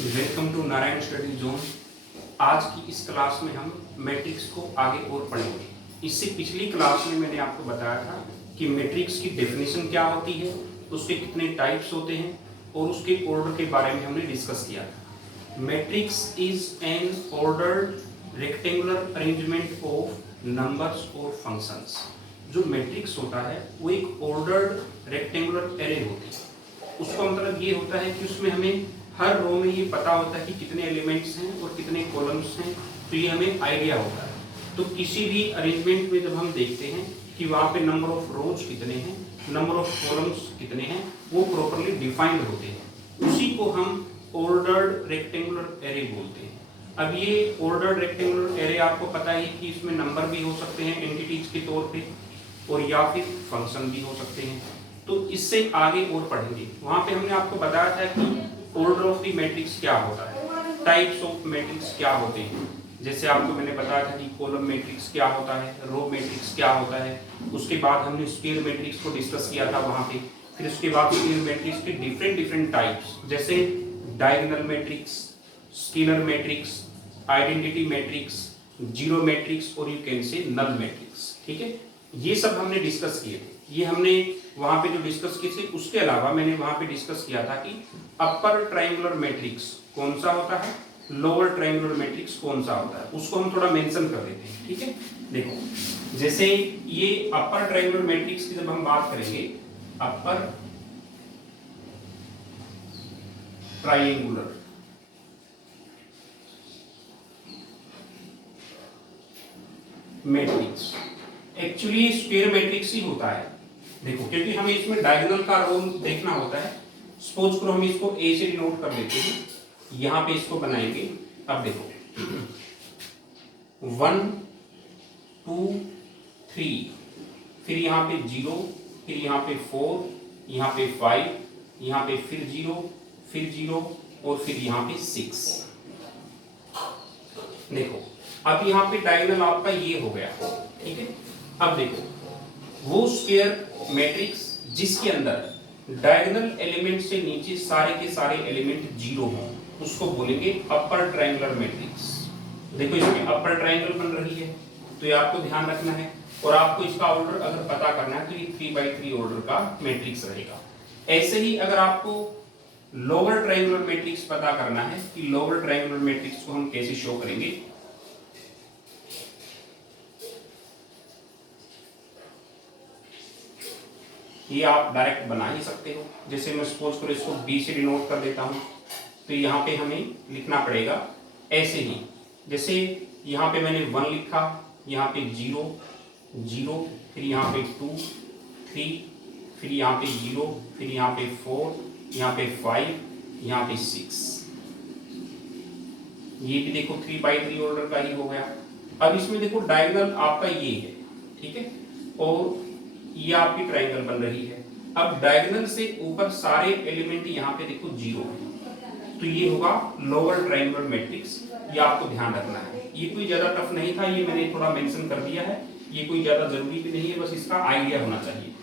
Welcome to Narayan study zone. आज की इस क्लास में हम मैट्रिक्स को आगे और पढ़ेंगे। इससे पिछली क्लास में मैंने आपको बताया था कि मैट्रिक्स की डेफिनेशन क्या होती है, उसके कितने टाइप्स होते हैं और उसके ऑर्डर के बारे में हमने डिस्कस किया था। Matrix is an ordered rectangular arrangement of numbers और फंक्शंस। जो मैट्रिक्स होता है वो एक ऑर्डर्ड रेक्टेंगुलर एरे होती है। उसका मतलब ये होता है कि उसमें हमें हर रो में ये पता होता है कि कितने एलिमेंट्स हैं और कितने कॉलम्स हैं, तो ये हमें आइडिया होता है। तो किसी भी अरेंजमेंट में जब हम देखते हैं कि वहाँ पे नंबर ऑफ रोज कितने हैं, नंबर ऑफ कॉलम्स कितने हैं, वो प्रॉपर्ली डिफाइंड होते हैं। उसी को हम ऑर्डर्ड रेक्टेंगुलर एरे बोलते हैं। अब ये ऑर्डर्ड रेक्टेंगुलर एरे आपको पता है कि इसमें नंबर भी हो सकते हैं एंटिटीज के तौर पे, और या फिर फंक्शन भी हो सकते हैं। तो इससे आगे और पढ़ेंगे। वहाँ पे हमने आपको बताया था कि ऑर्डर ऑफ द मैट्रिक्स क्या होता है, टाइप्स ऑफ मैट्रिक्स क्या होते हैं। जैसे आपको मैंने बताया था कि कॉलम मैट्रिक्स क्या होता है, रो मैट्रिक्स क्या होता है। उसके बाद हमने स्क्वायर मैट्रिक्स को डिस्कस किया था वहाँ पे। फिर उसके बाद स्क्वायर मैट्रिक्स के डिफरेंट टाइप्स, जैसे diagonal matrix, scalar matrix, identity matrix, zero matrix और you can say null matrix. ठीक है, ये सब हमने डिस्कस किए थे। ये हमने वहां पे जो डिस्कस किए थे, उसके अलावा मैंने वहां पे डिस्कस किया था कि अपर ट्रायंगुलर मैट्रिक्स कौन सा होता है, लोअर ट्रायंगुलर मैट्रिक्स कौन सा होता है, उसको हम थोड़ा मेंशन कर देते हैं। ठीक है, देखो जैसे ये अपर ट्रायंगुलर मैट्रिक्स की जब हम बात करेंगे, upper triangular matrix actually square matrix ही होता है। देखो, क्योंकि हमें इसमें डायगोनल का रोल देखना होता है। सपोज करो हम इसको ए से डिनोट कर देते हैं, यहां पे इसको बनाएंगे। अब देखो 1 2 3, फिर यहाँ पे 0, फिर यहाँ पे 4, यहाँ पे 5, यहाँ पे फिर 0, फिर 0 और फिर यहाँ पे 6। देखो अब यहाँ पे डायगोनल आपका ये हो गया। ठीक है, अब देखो वो स्क्वायर मैट्रिक्स जिसके अंदर डायगोनल एलिमेंट से नीचे सारे के सारे एलिमेंट 0 हों, उसको बोलेंगे अपर ट्रायंगुलर मैट्रिक्स। देखो इसमें अपर ट्रायंगल बन रही है, तो ये आपको ध्यान रखना है। और आपको इसका ऑर्डर अगर पता करना है तो ये 3x3 ऑर्डर का मैट्रिक्स रहेगा। ऐसे ही अगर आपको लोअर ट्रायंगुलर मैट्रिक्स पता करना है कि लोअर ट्रायंगुलर मैट्रिक्स को हम कैसे शो करेंगे, ये आप डायरेक्ट बना ही सकते हो। जैसे मैं सपोज करो इसको बी से डिनोट कर देता हूं, तो यहाँ पे हमें लिखना पड़ेगा ऐसे ही। जैसे यहाँ पे मैंने 1 लिखा, यहाँ पे 0 0, फिर यहाँ पे 2 3, फिर यहाँ पे 0, फिर यहाँ पे 4, यहाँ पे 5, यहाँ पे 6। ये भी देखो 3x3 ऑर्डर का ही हो गया। अब इसमें देखो डायगोनल आपका ये है, ठीक है, और ये आपकी ट्रायंगल बन रही है। अब डायगोनल से ऊपर सारे एलिमेंट यहाँ पे देखो 0 है, तो ये होगा लोअर ट्रायंगुलर मैट्रिक्स। ये आपको ध्यान रखना है। ये कोई ज्यादा टफ नहीं था, ये मैंने थोड़ा मेंशन कर दिया है। ये कोई ज्यादा जरूरी भी नहीं है, बस इसका आइडिया होना चाहिए।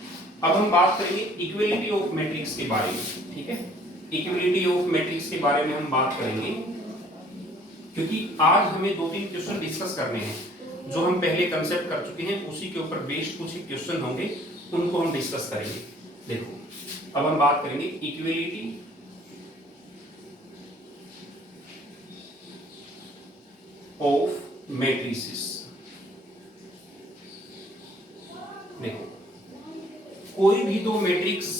अब हम बात करेंगे इक्वलिटी ऑफ मैट्रिक्स के बारे में। ठीक है, इक्वलिटी ऑफ मैट्रिक्स के बारे में हम बात करेंगे, क्योंकि आज हमें 2-3 क्वेश्चन डिस्कस करने हैं। जो हम पहले कंसेप्ट कर चुके हैं उसी के ऊपर बेस्ड कुछ क्वेश्चन होंगे, उनको हम डिस्कस करेंगे। देखो अब हम बात करेंगे इक्वलिटी ऑफ मैट्रिसेस। देखो कोई भी दो मैट्रिक्स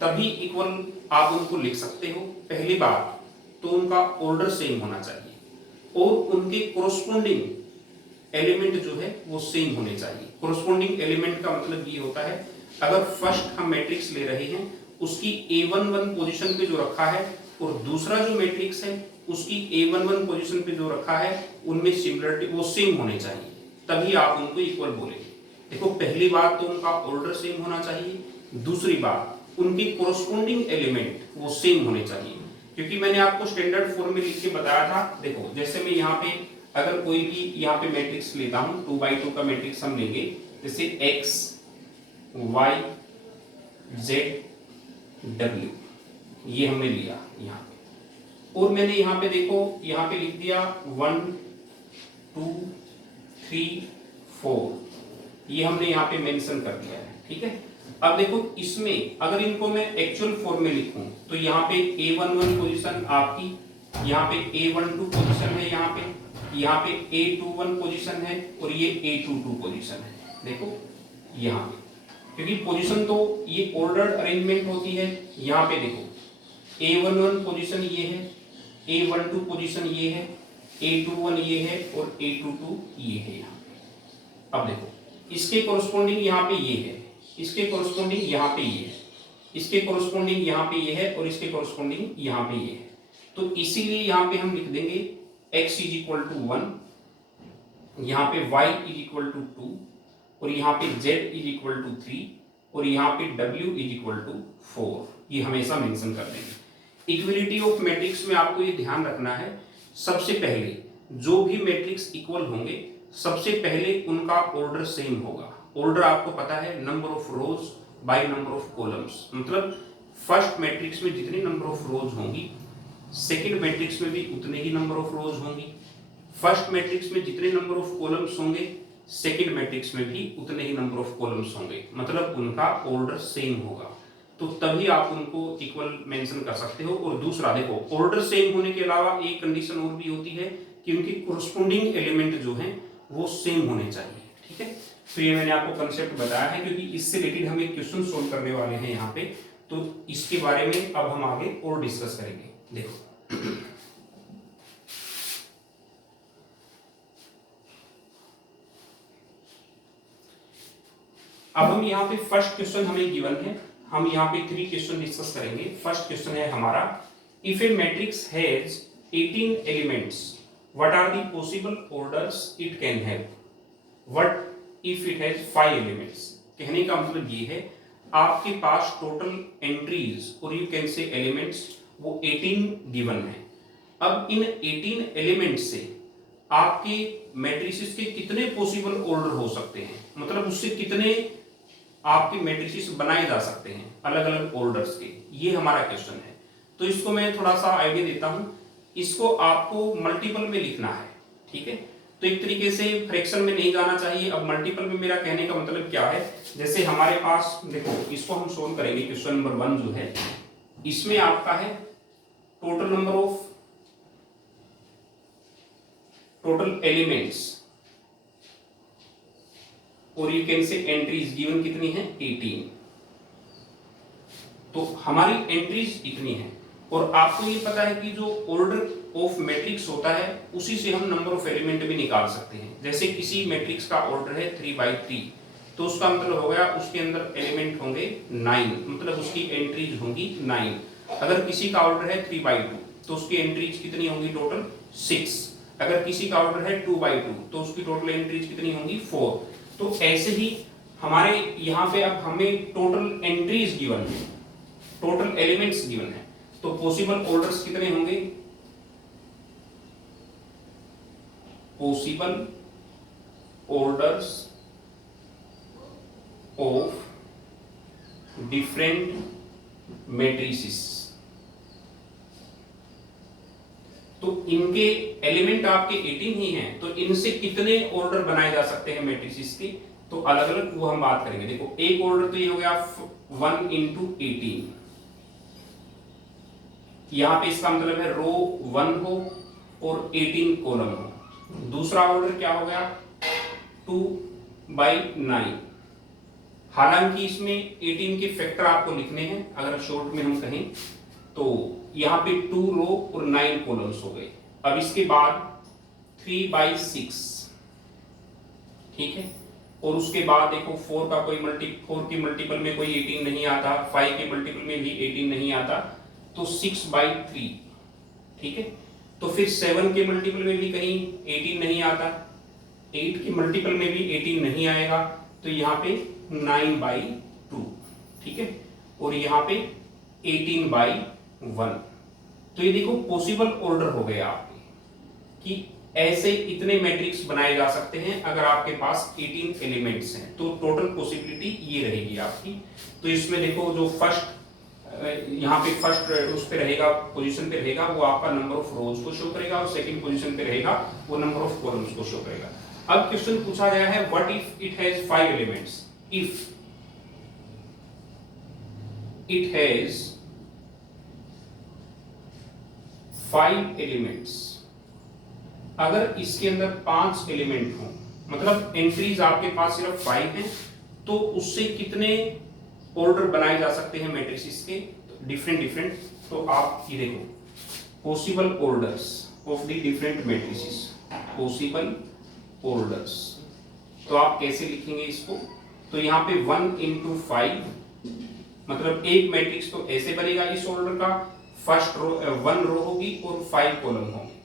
तभी इक्वल आप उनको लिख सकते हो। पहली बात तो उनका ऑर्डर सेम होना चाहिए और उनके कोरोस्पोंडिंग एलिमेंट जो है वो सेम होने चाहिए। कोरोस्पोंडिंग एलिमेंट का मतलब ये होता है, अगर फर्स्ट हम मैट्रिक्स ले रहे हैं उसकी A11 पोजीशन पे जो रखा है और दूसरा जो मैट्रिक्स है उसकी A11 पोजीशन पे जो रखा है, उनमें सिमिलरिटी वो सेम होने चाहिए, तभी आप उनको इक्वल बोलेंगे। देखो पहली बात तो उनका ऑर्डर सेम होना चाहिए, दूसरी बात उनके कोरोस्पोंडिंग एलिमेंट वो सेम होने चाहिए। क्योंकि मैंने आपको स्टैंडर्ड फॉर्म में लिख के बताया था। देखो जैसे मैं यहाँ पे अगर कोई भी यहाँ पे मैट्रिक्स लेता हूं, 2x2 का मैट्रिक्स हम लेंगे, जैसे x y z w, ये हमने लिया यहाँ पे। और मैंने यहाँ पे देखो, यहाँ पे लिख दिया 1 2 3 4, ये हमने यहाँ पे मेंशन कर दिया है, ठीक है। अब देखो इसमें अगर इनको मैं एक्चुअल फॉर्म में लिखूं तो यहाँ पे A11 पोजीशन आपकी, यहाँ पे A12 पोजीशन है, यहाँ पे A21 पोजीशन है और ये A22 पोजीशन है। देखो यहाँ पे, क्योंकि पोजीशन तो ये ऑर्डर्ड अरेंजमेंट होती है। यहाँ पे देखो A11 पोजीशन ये है, A12 पोजीशन ये है, A21 ये है और A22 ये है यहाँ पे। अब देखो इसके कोरस्पोंडिंग यहाँ पे ये है, इसके कोरस्पोंडिंग यहाँ पे ये है, इसके कोरस्पोंडिंग यहाँ पे ये है और इसके कोरस्पोंडिंग यहाँ पे ये है। तो इसीलिए यहाँ पे हम लिख देंगे x इज इक्वल टू 1, यहाँ पे y इज इक्वल टू 2 और यहाँ पे z इज इक्वल टू 3 और यहाँ पे w इज इक्वल टू 4। ये हमेशा मेंशन कर देंगे। इक्वलिटी ऑफ मैट्रिक्स में आपको ये ध्यान रखना है, सबसे पहले जो भी मैट्रिक्स इक्वल होंगे सबसे पहले उनका ऑर्डर सेम होगा। ऑर्डर आपको पता है, number of rose by number of columns, मतलब फर्स्ट मैट्रिक्स में जितनी नंबर ऑफ रोज होंगी सेकंड मैट्रिक्स में भी उतने ही नंबर ऑफ रोज होंगी, फर्स्ट मैट्रिक्स में जितने नंबर ऑफ कॉलम्स होंगे सेकंड मैट्रिक्स में भी उतने ही नंबर ऑफ कॉलम्स होंगे, मतलब उनका ऑर्डर सेम होगा। तो तभी आप उनको इक्वल मेंशन कर सकते हो। और दूसरा देखो, ऑर्डर सेम होने के अलावा एक कंडीशन और भी होती है कि उनकी कोरस्पोंडिंग एलिमेंट जो हैं वो सेम होने चाहिए, ठीक है। तो ये मैंने आपको कंसेप्ट बताया है, क्योंकि इससे रिलेटेड हम एक क्वेश्चन सोल्व करने वाले हैं यहाँ पे, तो इसके बारे में अब हम आगे और डिस्कस करेंगे। देखो अब हम यहाँ पे फर्स्ट क्वेश्चन हमें गिवन है, हम यहाँ पे 3 क्वेश्चन डिस्कस करेंगे। फर्स्ट क्वेश्चन है हमारा, if a matrix has 18 elements what are the possible orders it can have, what if it has 5 elements. कहने का मतलब ये है, आपके पास टोटल एंट्रीज और यू कैन से एलिमेंट्स वो 18 गिवन है। अब इन 18 एलिमेंट्स से आपके मैट्रिसेस के कितने पॉसिबल ऑर्डर हो सकते हैं, मतलब उससे कितने आपके मैट्रिसेस बनाए जा सकते हैं अलग अलग ऑर्डर्स के, ये हमारा क्वेश्चन है। तो इसको मैं थोड़ा सा आइडिया देता हूं, इसको आपको मल्टीपल में लिखना है, ठीक है। तो एक तरीके से फ्रैक्शन में नहीं जाना चाहिए। अब मल्टीपल में मेरा कहने का मतलब क्या है, जैसे हमारे पास देखो, इसको हम सोल्व करेंगे। क्वेश्चन नंबर 1 जो है, इसमें आपका है total number of total elements और you can say entries given कितनी है 18। तो हमारी एंट्रीज इतनी है और आपको ये पता है कि जो ऑर्डर ऑफ मैट्रिक्स होता है उसी से हम नंबर ऑफ एलिमेंट भी निकाल सकते हैं। जैसे किसी मैट्रिक्स का ऑर्डर है 3/3, तो उसका मतलब हो गया उसके अंदर एलिमेंट होंगे 9, मतलब उसकी एंट्रीज होंगी 9। अगर किसी का ऑर्डर है 3/2 तो उसकी एंट्रीज कितनी होंगी टोटल 6। अगर किसी का ऑर्डर है 2/2 तो उसकी टोटल एंट्रीज कितनी होंगी 4। तो ऐसे ही हमारे यहाँ पे अब हमें टोटल एंट्रीज गिवन है, टोटल एलिमेंट्स गिवन है, तो पॉसिबल ऑर्डर्स कितने होंगे, possible orders of different matrices. तो इनके एलिमेंट आपके 18 ही हैं, तो इनसे कितने ऑर्डर बनाए जा सकते हैं मैट्रिसेस के, तो अलग अलग वो हम बात करेंगे। देखो एक ऑर्डर तो ये हो गया 1 × 18, यहां पे इसका मतलब है रो 1 हो और 18 कॉलम हो। दूसरा ऑर्डर क्या हो गया 2/9, हालांकि इसमें 18 के फैक्टर आपको लिखने हैं, अगर शॉर्ट में हम कहें तो यहाँ पे 2 रो और 9 कॉलम्स हो गए। अब इसके बाद 3/6, ठीक है। और उसके बाद देखो 4 के मल्टीपल में कोई 18 नहीं आता, 5 के मल्टीपल में भी 18 नहीं आता, तो 6/3, ठीक है। तो फिर 7 के मल्टीपल में भी कहीं 18 नहीं आता, 8 के मल्टीपल में भी 18 नहीं आएगा, तो यहाँ पे 9/2, ठीक है। और यहाँ पे 18/1। तो ये देखो पॉसिबल ऑर्डर हो गया आपके कि ऐसे इतने मैट्रिक्स बनाए जा सकते हैं अगर आपके पास 18 एलिमेंट्स हैं, तो टोटल पॉसिबिलिटी ये रहेगी आपकी। तो इसमें देखो जो फर्स्ट यहाँ पे फर्स्ट उस पे रहेगा, पोजीशन पे रहेगा, वो आपका नंबर ऑफ रोज को शो करेगा, और सेकंड पोजीशन पे रहेगा वो नंबर ऑफ कॉलम्स को शो करेगा। अब क्वेश्चन पूछा गया है what if it has 5 elements, if it has 5 elements, अगर इसके अंदर 5 एलिमेंट हो, मतलब एंट्रीज आपके पास सिर्फ 5 हैं, तो उससे कितने ऑर्डर बनाए जा सकते हैं मैट्रिसेस के, डिफरेंट। तो आप ये देखो, possible orders of the different matrices, possible orders, तो आप कैसे लिखेंगे इसको? तो यहाँ पे 1 into 5, मतलब एक मैट्रिक्स तो ऐसे बनेगा इस ऑर्डर का, फर्स्ट रो 1 रो होगी और 5 कॉलम होंगे।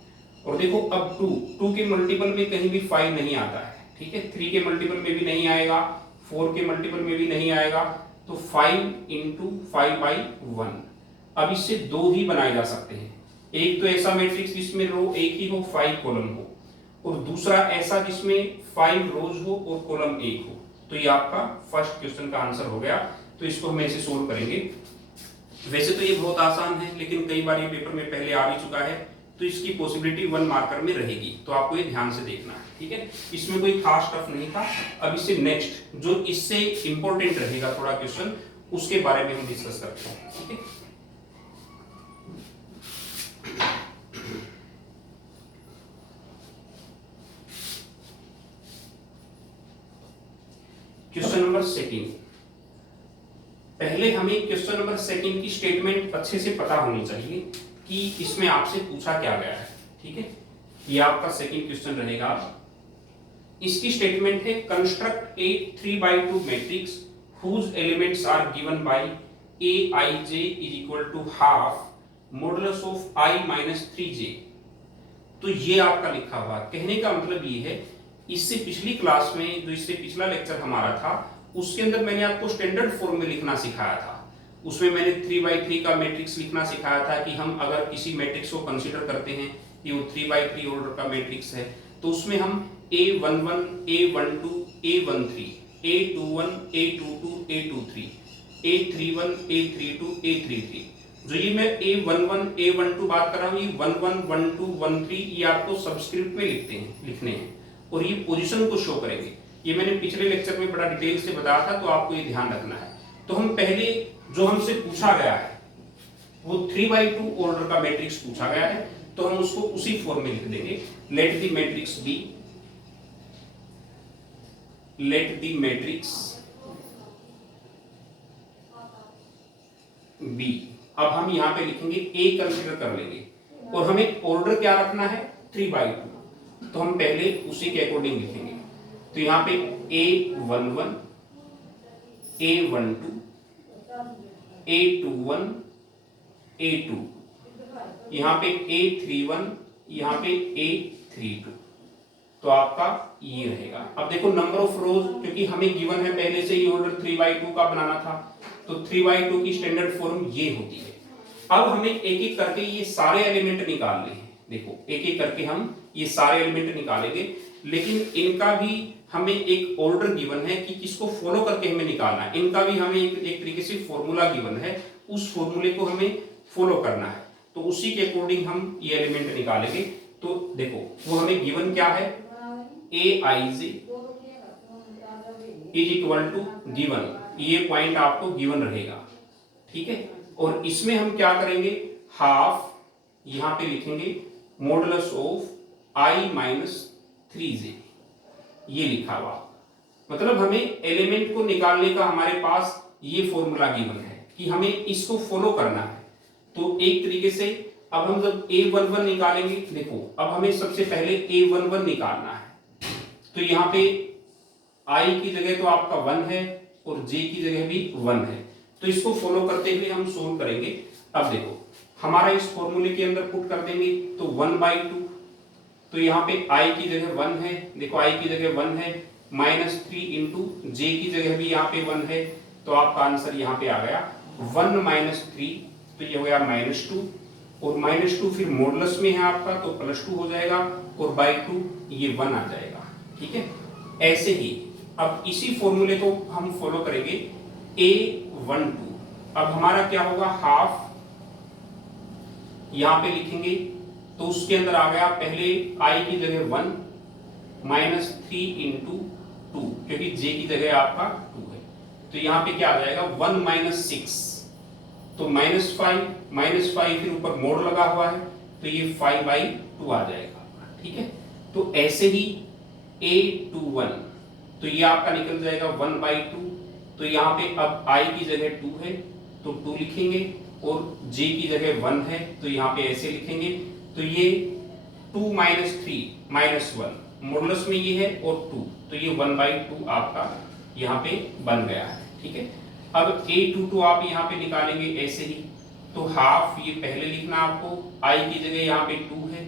और देखो अब 2 के मल्टीपल में कहीं भी 5 नहीं आता है, ठीक है, 3 के मल्टीपल में भी नहीं आएगा, 4 के मल्टीपल में भी नहीं आएगा, तो 5 into 5/1। अब इससे 2 ही बनाए जा सकते हैं, एक तो ऐसा मैट्रिक्स जिसमें रो एक ही हो, 5 कॉलम हो, और दूसरा ऐसा जिसमें 5 रोज हो और कॉलम 1 हो। तो ये आपका फर्स्ट क्वेश्चन का आंसर हो गया। तो इसको हम ऐसे सोल्व करेंगे। वैसे तो ये बहुत आसान है, लेकिन कई बार ये पेपर में पहले आ भी चुका है, तो इसकी पॉसिबिलिटी 1 मार्कर में रहेगी, तो आपको ये ध्यान से देखना है, ठीक है। इसमें कोई खास टफ नहीं था। अब इससे नेक्स्ट जो इससे इंपॉर्टेंट रहेगा थोड़ा क्वेश्चन, उसके बारे में हम डिस्कस करते हैं, ठीक है। Question number 2। पहले हमें क्वेश्चन नंबर 2 की स्टेटमेंट अच्छे से पता होनी चाहिए कि इसमें आपसे पूछा क्या गया है, ठीक है। ये आपका सेकंड क्वेश्चन रहेगा। इसकी स्टेटमेंट है construct A 3/2 matrix whose elements are given by aij is equal to half modulus of I minus 3j। तो ये आपका लिखा हुआ, कहने का मतलब ये है, इससे पिछली क्लास में जो इससे पिछला लेक्चर हमारा था, उसके अंदर मैंने आपको स्टैंडर्ड फॉर्म में लिखना सिखाया था। उसमें मैंने 3/3 का मैट्रिक्स लिखना सिखाया था कि हम अगर किसी मैट्रिक्स को कंसीडर करते हैं कि वो 3/3 ऑर्डर का मैट्रिक्स है, तो उसमें हम A11, A12, A13, A21, A22, A23, A31, A32, A33, जो ये मैं A11, A12 बात कर रहा हूँ, ये 11, 12, 13 ये आपको सबस्क्रिप्ट में लिखने हैं, और ये पोजीशन को शो करेंगे। ये मैंने पिछले लेक्चर में बड़ा डिटेल से बताया था, तो आपको ये ध्यान रखना है। तो हम पहले जो हमसे पूछा गया है वो 3/2 ऑर्डर का मैट्रिक्स पूछा गया है, तो हम उसको उसी फॉर्म में लिख देंगे। Let the matrix be. अब हम यहां पे लिखेंगे ए कंसीडर कर लेंगे, और हमें ऑर्डर क्या रखना है 3/2, तो हम पहले उसी के अकॉर्डिंग लिखेंगे। तो यहां पे A11, A12, A21, A2, यहाँ पे A31, यहाँ पे A32, तो आपका ये रहेगा। अब देखो नंबर ऑफ रोज, क्योंकि हमें गिवन है पहले से ही ऑर्डर 3/2 का बनाना था, तो 3/2 की स्टैंडर्ड फॉर्म ये होती है। अब हमें एक एक करके ये सारे एलिमेंट निकालने हैं। देखो एक एक करके हम ये सारे एलिमेंट निकालेंगे, लेकिन इनका भी हमें एक ऑर्डर गिवन है कि किसको फॉलो करके हमें निकालना है। इनका भी हमें एक तरीके से फॉर्मूला गिवन है, उस फॉर्मूले को हमें फॉलो करना है, तो उसी के अकॉर्डिंग हम ये एलिमेंट निकालेंगे। तो देखो वो हमें गिवन क्या है, Aij is equal to given, ये पॉइंट आपको गिवन रहेगा, ठीक है। और इसमें हम क्या करेंगे, हाफ यहां पे लिखेंगे modulus of I minus 3j, ये लिखा हुआ। मतलब हमें एलिमेंट को निकालने का हमारे पास ये फॉर्मूला गिवन है कि हमें इसको फॉलो करना है। तो एक तरीके से अब हम जब A11 निकालेंगे, देखो अब हमें सबसे पहले A11 निकालना है, तो यहाँ पे I की जगह तो आपका 1 है और J की जगह भी 1 है, तो इसको फॉलो करते हुए हम सोल्व करेंगे। अब देखो हमारा इस फॉर्मूले के अंदर पुट कर देंगे, तो 1/2, तो यहाँ पे I की जगह 1 है, देखो I की जगह 1 है, -3 इंटू J की जगह भी यहाँ पे 1 है, तो आपका आंसर यहाँ पे आ गया 1 - 3, तो ये हो गया -2, और -2 फिर मॉडुलस में है आपका, तो +2 हो जाएगा, और /2 ये 1 आ जाएगा, ठीक है। ऐसे ही अब इसी फॉर्मूले को हम फॉलो करेंगे A12, अब हमारा क्या होगा, हाफ यहां पे लिखेंगे तो उसके अंदर आ गया पहले i की जगह 1 माइनस 3 इंटू 2, क्योंकि j की जगह आपका 2 है, तो यहां पे क्या आ जाएगा 1 माइनस 6, तो -5 फिर ऊपर मोड़ लगा हुआ है तो ये 5/2 आ जाएगा, ठीक है। तो ऐसे ही a21 तो ये आपका निकल जाएगा 1/2, तो यहाँ पे अब i की जगह 2 है तो 2 लिखेंगे और j की जगह 1 है तो यहाँ पे ऐसे लिखेंगे, तो ये 2 माइनस 3 माइनस 1 मॉडुलस में ये है और 2, तो ये 1/2 आपका यहाँ पे बन गया है, ठीक है। अब a22 आप यहाँ पे निकालेंगे ऐसे ही, तो हाफ ये पहले लिखना आपको, i की जगह यहाँ पे 2 है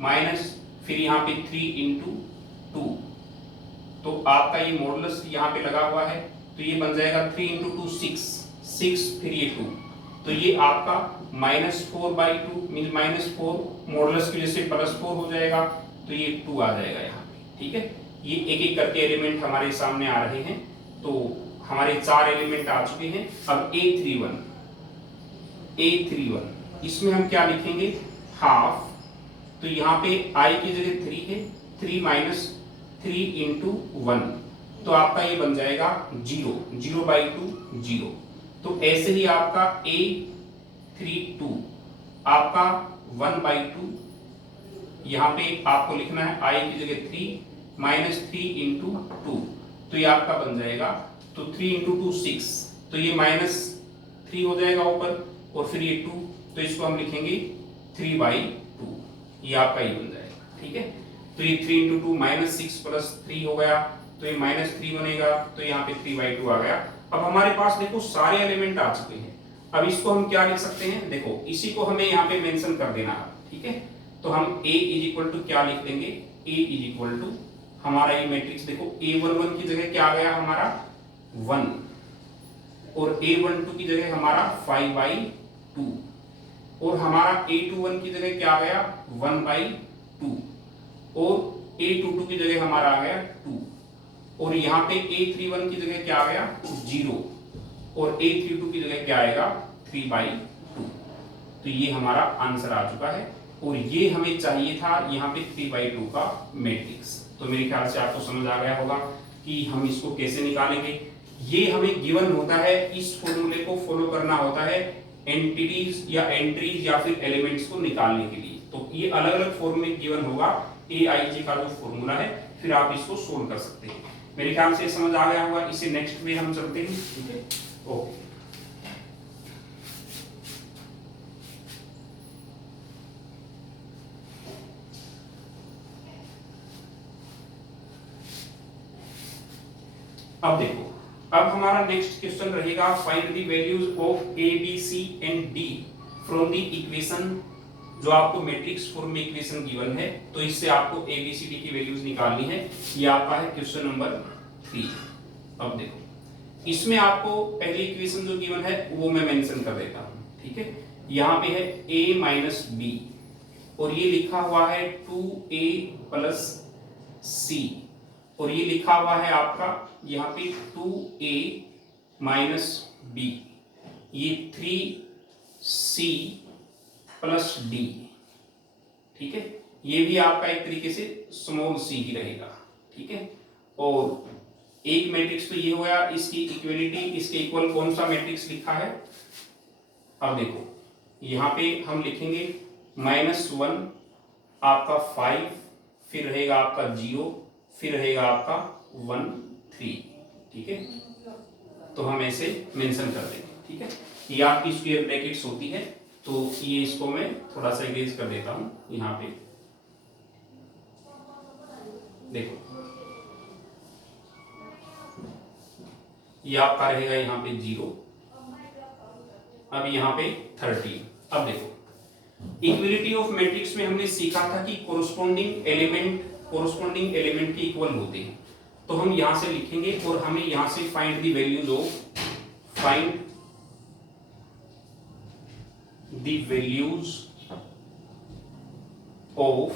माइनस फिर यहाँ पे 3 इंटू 2, तो आपका ये मॉडुलस यहाँ पे लगा हुआ है तो ये बन जाएगा 3 इंटू 2 6 फिर ये 2, तो ये आपका -4/2 मीन -4 मॉडुलस की वजह से +4 हो जाएगा तो ये 2 आ जाएगा यहाँ पे, ठीक है। ये एक एक करके एलिमेंट हमारे सामने आ रहे हैं, तो हमारे 4 एलिमेंट आ चुके हैं। अब A31 इसमें हम क्या लिखेंगे, हाफ, तो यहाँ पे i की जगह 3 है, 3 माइनस 3 इंटू 1, तो आपका ये बन जाएगा 0/2 0, तो ऐसे ही आपका A32 आपका 1/2, यहाँ पे आपको लिखना है i की जगह 3 माइनस 3 इंटू 2, तो ये आपका बन जाएगा, तो 3 इंटू 2 6, तो ये -3 हो जाएगा ऊपर और फिर ये 2, तो इसको हम लिखेंगे 3/2, ये आपका ये बन जाएगा, ठीक है। तो ये 3 इंटू 2 -6 प्लस 3 हो गया तो ये -3 बनेगा, तो यहाँ पे 3/2 आ गया। अब हमारे पास देखो सारे एलिमेंट आ चुके हैं, अब इसको हम क्या लिख सकते हैं, देखो इसी को हमें यहाँ पे मेंशन कर देना है, ठीक है। तो हम a इज इक्वल टू क्या लिख देंगे, a इज इक्वल टू हमारा ये मैट्रिक्स देखो a11 की जगह क्या आ गया हमारा 1 और a12 की जगह हमारा 5/2 और हमारा a21 की जगह क्या आ गया 1/2 और a22 की जगह हमारा आ गया 2 और यहाँ पे a31 की जगह क्या आ गया 0 और a32 की जगह क्या आएगा 3/2, तो ये हमारा आंसर आ चुका है और ये हमें चाहिए था यहाँ पे 3/2 का मैट्रिक्स। तो मेरे ख्याल से आपको समझ आ गया होगा कि हम इसको कैसे निकालेंगे। ये हमें गिवन होता है, इस फॉर्मूले को फॉलो करना होता है एंटिटीज या एंट्रीज या फिर एलिमेंट्स को निकालने के लिए। तो ये अलग अलग फॉर्म में गिवन होगा, AIJ का जो फॉर्मूला है, फिर आप इसको सोल्व कर सकते हैं। मेरे ख्याल से समझ आ गया होगा। इसे नेक्स्ट में हम चलते हैं, ठीक है। ओके, अब देखो, अब हमारा नेक्स्ट क्वेश्चन रहेगा find the values of a b c and d from the equation, जो आपको मैट्रिक्स फॉर्म में इक्वेशन गिवन है, तो इससे आपको a b c d की वैल्यूज निकालनी है। ये आपका है क्वेश्चन नंबर 3। अब देखो, इसमें आपको पहली इक्वेशन जो गिवन है वो मैं मेंशन कर देता हूं, ठीक है। यहाँ पे है a माइनस बी और ये लिखा हुआ है 2a प्लस c और ये लिखा हुआ है आपका यहाँ पे 2a माइनस बी, ये 3c प्लस डी, ठीक है। ये भी आपका एक तरीके से स्मॉल c ही रहेगा, ठीक है। और एक मैट्रिक्स तो ये हो गया, इसकी इक्वलिटी, इसके इक्वल कौन सा मैट्रिक्स लिखा है। अब देखो यहाँ पे हम लिखेंगे -1 आपका 5, फिर रहेगा आपका 0, फिर रहेगा आपका 1 3, ठीक है। तो हम ऐसे मेंशन कर देंगे, ठीक है। ये आपकी स्क्वायर ब्रैकेट्स होती है, तो ये इसको मैं थोड़ा सा इरेज कर देता हूं यहाँ पे। देखो ये आपका रहेगा यहाँ पे 0, अब यहाँ पे 13। अब देखो इक्वलिटी ऑफ मैट्रिक्स में हमने सीखा था कि कोरोस्पोंडिंग एलिमेंट के इक्वल होते हैं, तो हम यहां से लिखेंगे और हमें यहां से find the values of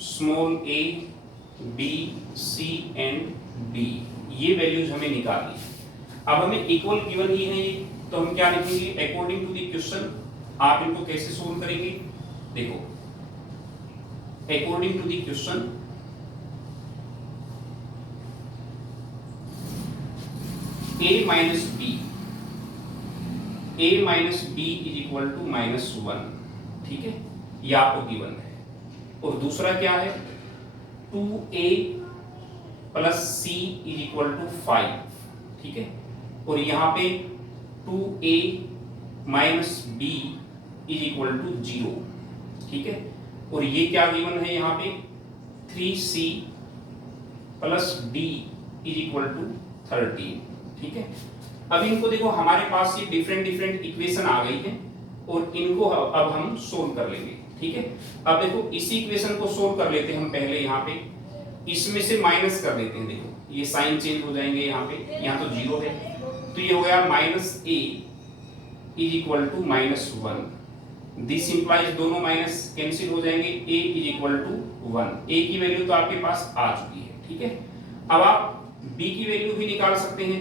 small a b c and d, ये वैल्यूज हमें निकालनी है। अब हमें इक्वल गिवन ही है, तो हम क्या लिखेंगे, अकॉर्डिंग टू द क्वेश्चन आप इनको कैसे सोल्व करेंगे, देखो according to the question a minus B, a minus B is equal to -1, ठीक है, ये आपको गिवन है। और दूसरा क्या है, 2a plus c is equal to 5, ठीक है, और यहाँ पे 2a minus b is equal to 0, ठीक है, और ये क्या गिवन है यहाँ पे 3c plus d is equal to 13, ठीक है। अब इनको देखो हमारे पास ये डिफरेंट इक्वेशन आ गई है और इनको अब हम सोल्व कर लेंगे, ठीक है। अब देखो इसी इक्वेशन को सोल्व कर लेते हैं हम पहले, यहाँ पे इसमें से माइनस कर देते हैं, देखो ये साइन चेंज हो जाएंगे, यहाँ पे यहाँ तो 0 है, तो ये हो गया -a is equal to -1, this implies दोनों माइनस कैंसिल हो जाएंगे, a is equal to 1, a की वैल्यू तो आपके पास आ चुकी है, ठीक है। अब आप b की वैल्यू भी निकाल सकते हैं,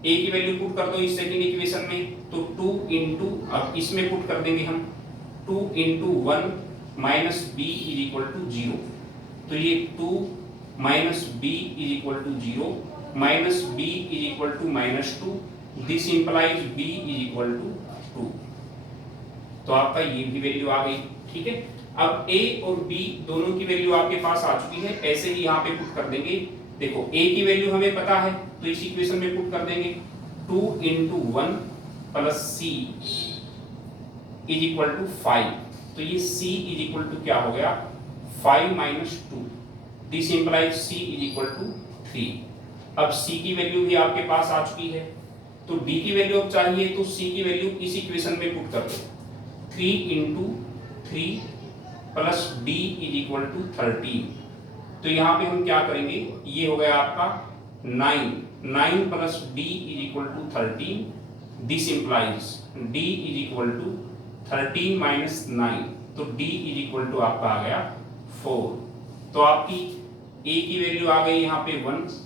a की वैल्यू पुट कर दो इस सेकंड इक्वेशन में, तो 2 इंटू, अब इसमें पुट कर देंगे हम 2 into 1 minus B is equal to 0, तो ये 2 minus B is equal to 0 minus B is equal to -2, this implies b is equal to 2, तो आपका ये भी वैल्यू आ गई, ठीक है। अब a और b दोनों की वैल्यू आपके पास आ चुकी है, ऐसे ही यहाँ पे पुट कर देंगे, देखो a की वैल्यू हमें पता है तो इस इक्वेशन में पुट कर देंगे 2 into 1 plus c is equal to 5, तो ये c इज इक्वल टू क्या हो गया 5 minus 2, this implies c is equal to 3। अब c की वैल्यू भी आपके पास आ चुकी है, तो d की वैल्यू अब चाहिए, तो c की वैल्यू इस इक्वेशन में पुट कर दो, 3 into 3 plus d is equal to 13, तो यहाँ पे हम क्या करेंगे, ये हो गया आपका 9 plus d is equal to 13, this implies d is equal to 13 minus 9, तो d इज इक्वल टू आपका आ गया 4, तो आपकी a की वैल्यू आ गई यहाँ पे 1,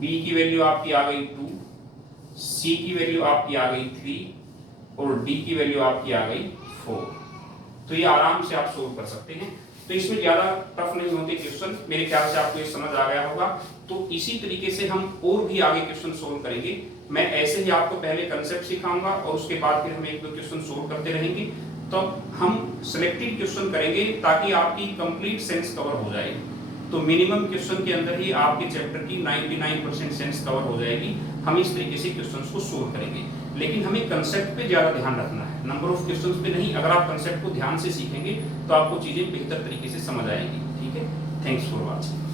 b की वैल्यू आपकी आ गई 2, c की वैल्यू आपकी आ गई 3 और d की वैल्यू आपकी आ गई 4, तो ये आराम से आप सोल्व कर सकते हैं। तो इसमें ज्यादा टफ नहीं होते क्वेश्चन, मेरे ख्याल से आपको ये समझ आ गया होगा। तो इसी तरीके से हम और भी आगे क्वेश्चन सोल्व करेंगे, मैं ऐसे ही आपको पहले कंसेप्ट सिखाऊंगा और उसके बाद फिर हम एक दो क्वेश्चन सोल्व करते रहेंगे, तो हम सिलेक्टेड क्वेश्चन करेंगे ताकि आपकी कंप्लीट सेंस कवर हो जाए। तो मिनिमम क्वेश्चन के अंदर ही आपके चैप्टर की 99% सेंस कवर हो जाएगी। हम इस तरीके से क्वेश्चंस को सोल्व करेंगे, लेकिन हमें कंसेप्ट पे ज्यादा ध्यान रखना है, नंबर ऑफ क्वेश्चंस पे नहीं। अगर आप कंसेप्ट को ध्यान से सीखेंगे तो आपको चीजें बेहतर तरीके से समझ आएंगी, ठीक है। Thanks for watching.